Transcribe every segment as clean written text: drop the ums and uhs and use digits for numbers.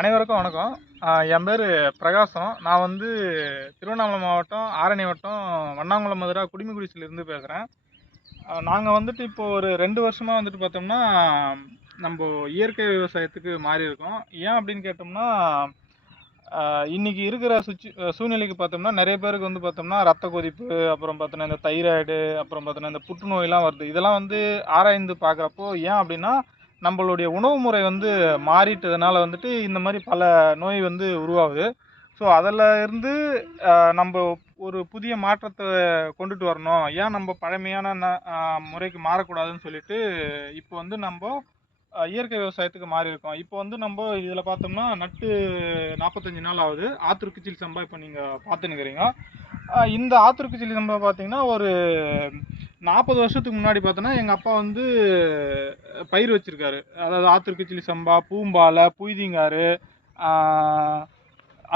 அனைவருக்கும் வணக்கம். என் பேர் பிரகாசம். நான் வந்து திருவண்ணாமலை மாவட்டம், ஆரணி வட்டம், வண்ணாங்குளம் மதுரா குடிமிக்குடிச்சிலிருந்து பேசுகிறேன். நாங்கள் வந்துட்டு இப்போ ஒரு 2 வருஷமாக வந்துட்டு பார்த்தோம்னா நம்ம இயற்கை விவசாயத்துக்கு மாறி இருக்கோம். ஏன் அப்படின்னு கேட்டோம்னா இன்னைக்கு இருக்கிற சூழ்நிலைக்கு பார்த்தோம்னா நிறைய பேருக்கு வந்து பார்த்தோம்னா ரத்த கொதிப்பு, அப்புறம் பார்த்தோன்னா இந்த தைராய்டு, அப்புறம் பார்த்தோன்னா இந்த புற்றுநோயெல்லாம் வருது. இதெல்லாம் வந்து ஆராய்ந்து பார்க்குறப்போ ஏன் அப்படின்னா நம்மளுடைய உணவு முறை வந்து மாறிட்டதுனால வந்துட்டு இந்த மாதிரி பல நோய் வந்து உருவாகுது. ஸோ அதில் இருந்து நம்ம ஒரு புதிய மாற்றத்தை கொண்டுட்டு வரணும். ஏன் நம்ம பழமையான முறைக்கு மாறக்கூடாதுன்னு சொல்லிட்டு இப்போ வந்து நம்ம இயற்கை விவசாயத்துக்கு மாறி இருக்கோம். இப்போ வந்து நம்ம இதில் பார்த்தோம்னா நட்டு 45 நாள் ஆகுது. ஆத்தூர் கிச்சிலி சம்பா இப்போ நீங்கள் பார்த்துன்னுக்கிறீங்க. இந்த ஆத்தூர் கிச்சிலி சம்பா பார்த்தீங்கன்னா ஒரு 40 வருஷத்துக்கு முன்னாடி பார்த்தோன்னா எங்கள் அப்பா வந்து பயிர் வச்சிருக்காரு. அதாவது ஆத்தூர் கிச்சிலி சம்பா, பூம்பாலை, புய்திங்காரு,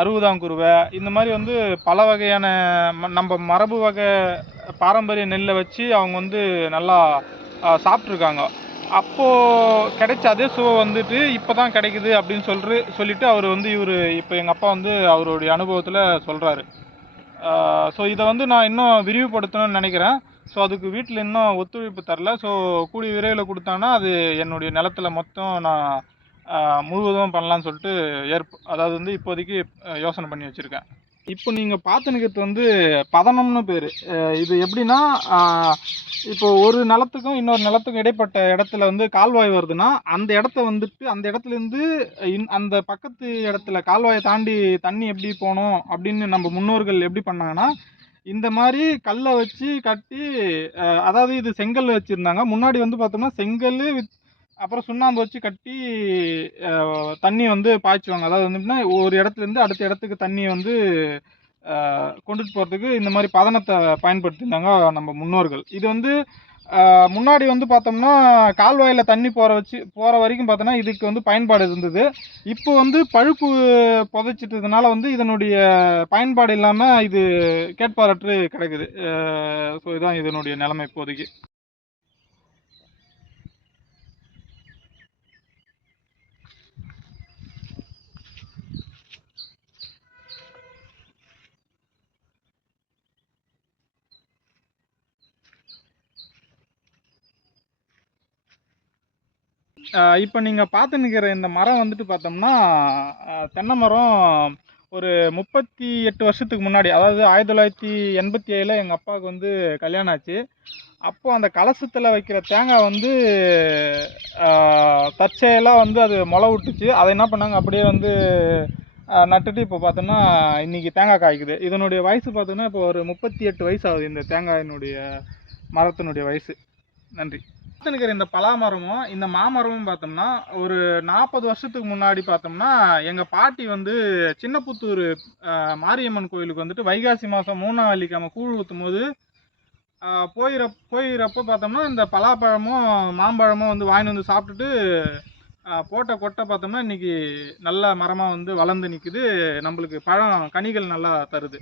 அறுபதாங்குருவை, இந்த மாதிரி வந்து பல வகையான நம்ம மரபு வகை பாரம்பரிய நெல்லை வச்சு அவங்க வந்து நல்லா சாப்பிட்ருக்காங்க. அப்போது கிடைச்ச அதே சுவை வந்துட்டு இப்போ தான் கிடைக்குது அப்படின்னு சொல்லிட்டு அவர் வந்து இப்போ எங்கள் அப்பா வந்து அவருடைய அனுபவத்தில் சொல்கிறாரு. ஸோ இதை வந்து நான் இன்னும் விரிவுபடுத்தணும்னு நினைக்கிறேன். ஸோ அதுக்கு வீட்டில் இன்னும் ஒத்துழைப்பு தரல. ஸோ கூடிய விரைவில் கொடுத்தாங்கன்னா அது என்னுடைய நிலத்தில் மொத்தம் நான் முழுவதும் பண்ணலான்னு சொல்லிட்டு அதாவது வந்து இப்போதைக்கு யோசனை பண்ணி வச்சுருக்கேன். இப்போ நீங்கள் பார்த்துனுக்கிறது வந்து பதனம்னு பேர். இது எப்படின்னா இப்போ ஒரு நிலத்துக்கும் இன்னொரு நிலத்துக்கும் இடைப்பட்ட இடத்துல வந்து கால்வாய் வருதுன்னா அந்த இடத்த வந்துட்டு அந்த இடத்துலேருந்து அந்த பக்கத்து இடத்துல கால்வாயை தாண்டி தண்ணி எப்படி போகணும் அப்படின்னு நம்ம முன்னோர்கள் எப்படி பண்ணாங்கன்னா இந்த மாதிரி கல்லை வச்சு கட்டி, அதாவது இது செங்கல் வச்சுருந்தாங்க. முன்னாடி வந்து பார்த்தோம்னா செங்கல் அப்புறம் சுண்ணாம்பு வச்சு கட்டி தண்ணி வந்து பாய்ச்சுவாங்க. அதாவது வந்துட்டுனா ஒரு இடத்துலேருந்து அடுத்த இடத்துக்கு தண்ணி வந்து கொண்டுட்டு போகிறதுக்கு இந்த மாதிரி பதனத்தை பயன்படுத்தியிருந்தாங்க நம்ம முன்னோர்கள். இது வந்து முன்னாடி வந்து பார்த்தோம்னா கால்வாயில் தண்ணி போகிற வரைக்கும் பார்த்தோன்னா இதுக்கு வந்து பயன்பாடு இருந்தது. இப்போ வந்து பழுப்பு புதைச்சிட்டதுனால வந்து இதனுடைய பயன்பாடு இல்லாமல் இது கேட்பாரற்று கிடக்குது. ஸோ இதுதான் இதனுடைய நிலைமை இப்போதைக்கு. இப்போ நீங்கள் பார்த்து நிற்கிற இந்த மரம் வந்துட்டு பார்த்தோம்னா தென்னை மரம் ஒரு 38 வருஷத்துக்கு முன்னாடி, அதாவது 1987 எங்கள் அப்பாவுக்கு வந்து கல்யாணம் ஆச்சு. அப்போது அந்த கலசத்தில் வைக்கிற தேங்காய் வந்து தற்செயலாக வந்து அது முளை விட்டுச்சு. அதை என்ன பண்ணாங்க அப்படியே வந்து நட்டுட்டு இப்போ பார்த்தோம்னா இன்றைக்கி தேங்காய் காய்க்குது. இதனுடைய வயசு பார்த்தோன்னா இப்போ ஒரு 38 வயசு ஆகுது இந்த தேங்காயினுடைய மரத்தினுடைய வயசு. நன்றி. இருக்கிற இந்த பலா மரமும் இந்த மாமரமும் பார்த்தோம்னா ஒரு 40 வருஷத்துக்கு முன்னாடி பார்த்தோம்னா எங்கள் பாட்டி வந்து சின்னப்புத்தூர் மாரியம்மன் கோயிலுக்கு வந்துட்டு வைகாசி மாதம் 3ஆம் வெள்ளிக்கிழமை கூழ் ஊற்றும் போது போயிறப்போ பார்த்தோம்னா இந்த பலாப்பழமும் மாம்பழமும் வந்து வாங்கிட்டு வந்து சாப்பிட்டுட்டு போட்ட கொட்டை பார்த்தோம்னா இன்றைக்கி நல்ல மரமாக வந்து வளர்ந்து நிற்குது. நம்மளுக்கு கனிகள் நல்லா தருது.